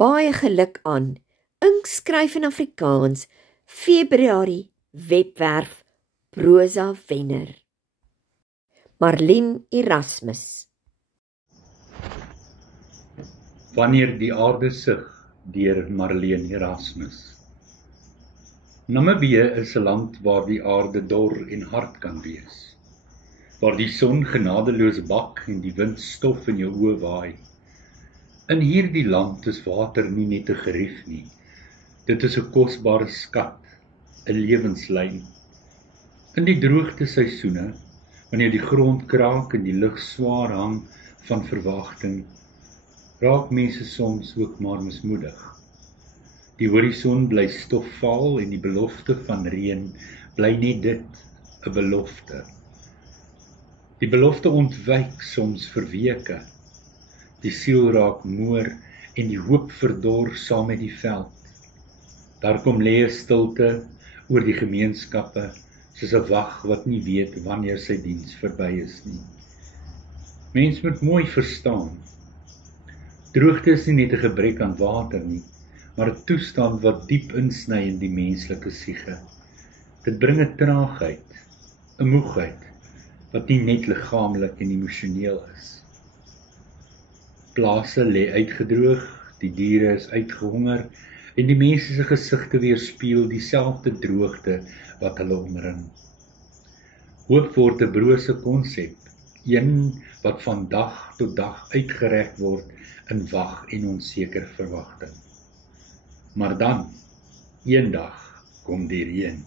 Baie geluk aan Inkskryf in Afrikaans Februarie webwerf prosa wenner. Marlien Erasmus. Wanneer die aarde sug deur Marlien Erasmus. Namibië is 'n land waar die aarde dor en hard kan wees, waar die son genadeloos bak en die wind stof in jou oë waai. In hierdie land is water nie net 'n gerief nie, dit is 'n kosbare skat, 'n lewenslyn. In die droogte seisoene, wanneer die grond kraak en die lug swaar hang van verwagting, raak mense soms ook maar mismoedig. Die horison bly stofvaal en die belofte van reën bly net dit, 'n belofte. Die belofte ontwyk soms vir weke. Die siel raak moer en die hoop verdor saam met die veld. Daar kom leë stilte oor die gemeenskappe, soos 'n wag wat nie weet wanneer sy diens verby is nie. Mens moet mooi verstaan. Droogte is nie net 'n gebrek aan water nie, maar 'n toestand wat diep insny in die menslike siege. Dit bring 'n traagheid, 'n moegheid, wat nie net liggaamlik en emosioneel is. Plase lê uitgedroog, die diere is uitgehonger en die mense se gesigte weerspieël dieselfde droogte wat hulle omring. Hoop word 'n brose konsep, een wat van dag tot dag uitgerek word in wag en onseker verwagting. Maar dan, eendag, kom die reën.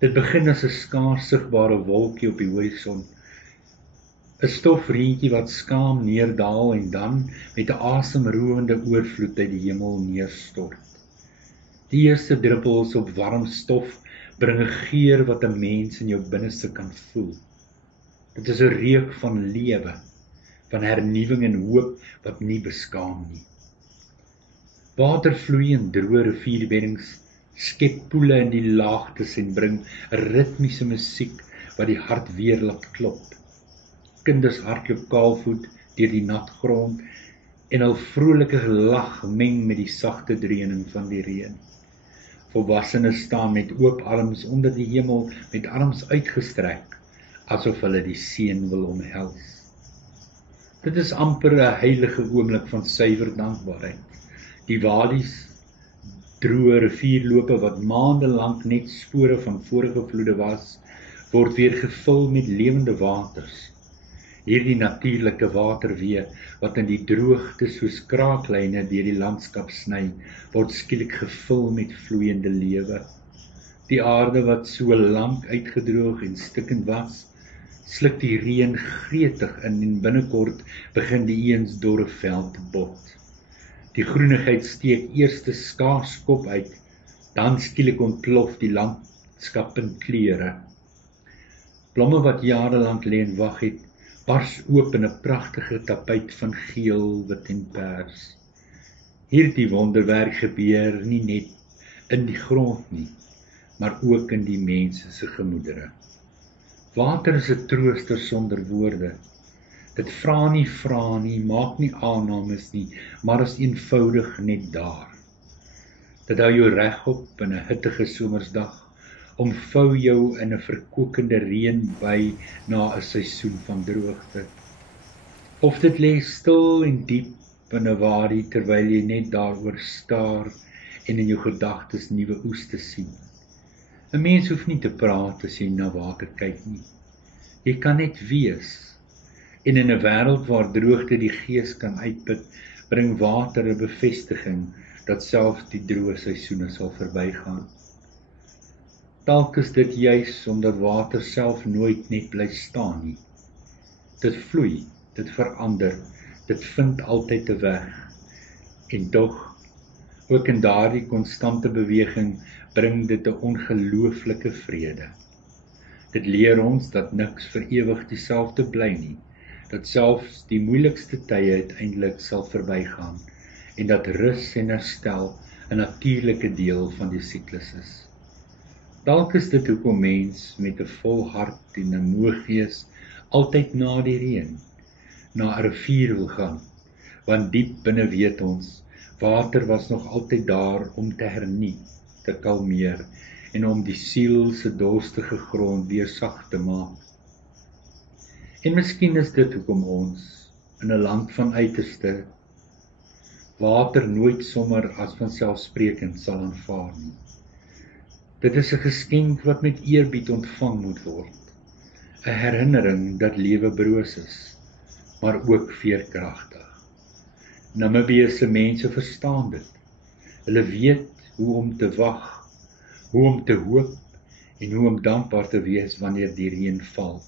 Dit begin as 'n skaars sigbare wolkie op die horison, 'n stofreentjie wat skaam neerdaal en dan met 'n asemroerende oorvloed uit die hemel neerstort. Die eerste druppels op warm stof bring 'n geur wat 'n mens in jou binneste kan voel. Dit is 'n reuk van lewe, van hernuwing en hoop wat nie beskaam nie. Water vloei in droë rivierbeddings, skep poele in die laagtes en bring 'n ritmiese musiek wat die hart weer laat klop. Kinders hardloop kaalvoet deur die nat grond en hul vrolike gelag meng met die sagte dreuning van die reën. Volwassenes staan met oop arms onder die hemel met arms uitgestrek, asof hulle die seën wil omhels. Dit is amper 'n heilige oomblik van suiwer dankbaarheid. Die wadies, droë rivierlope wat maande lank net spore van vorige vloede was, word weer gevul met lewende waters. Hierdie natuurlike waterweë wat in die droogte soos kraaklyne deur die landskap sny, word skielik gevul met vloeiende lewe. Die aarde wat so lank uitgedroog en stikkend was, sluk die reën gretig in en binnekort begin die eens dorre veld bot. Die groenigheid steek eers skaars kop uit, dan skielik ontplof die landskap in kleure. Blomme wat jarelank lê en wag het, bars oop in 'n pragtige tapuit van geel, wit en pers. Hierdie wonderwerk gebeur nie net in die grond nie, maar ook in die mense se gemoedere. Water is 'n trooster sonder woorde. Dit vra nie, maak nie aannames nie, maar is eenvoudig net daar. Dit hou jou regop in 'n hittige somersdag, omvou jou in 'n verkokende reënbui na 'n seisoen van droogte. Of dit lê stil en diep in 'n wadie terwyl jy net daaroor staar en in jou gedagtes nuwe oes te sien. 'n Mens hoef nie te praat as jy na water kyk nie. Jy kan net wees. En in 'n wêreld waar droogte die gees kan uitput, bring water 'n bevestiging dat selfs die droë seisoene sal verbygaan. Dalk is dit juis omdat water self nooit net bly staan nie. Dit vloei, dit verander, dit vind altyd 'n weg. En tog, ook in daardie konstante beweging, bring dit 'n ongelooflike vrede. Dit leer ons dat niks vir ewig dieselfde bly nie, dat selfs die moeilikste tye uiteindelik sal verbygaan en dat rus en herstel 'n natuurlike deel van die siklus is. Dalk is dit hoekom mens met 'n vol hart en 'n moe gees altyd na die reën, na 'n rivier wil gaan, want diep binne weet ons, Water was nog altyd daar om te hernie, te kalmeer en om die siel se dorstige grond weer sag te maak. En miskien is dit hoekom ons in 'n land van uiterste water nooit sommer as vanselfsprekend sal aanvaar nie. Dit is 'n geskenk wat met eerbied ontvang moet word. 'n Herinnering dat lewe broos is, maar ook veerkragtig. Namibië se mense verstaan dit. Hulle weet hoe om te wag, hoe om te hoop en hoe om dankbaar te wees wanneer die reën val.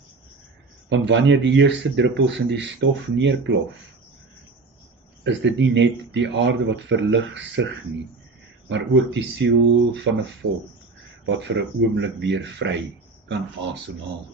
Want wanneer die eerste druppels in die stof neerplof, is dit nie net die aarde wat verlig sig nie, maar ook die siel van 'n volk wat vir 'n oomblik weer vry kan asemhaal.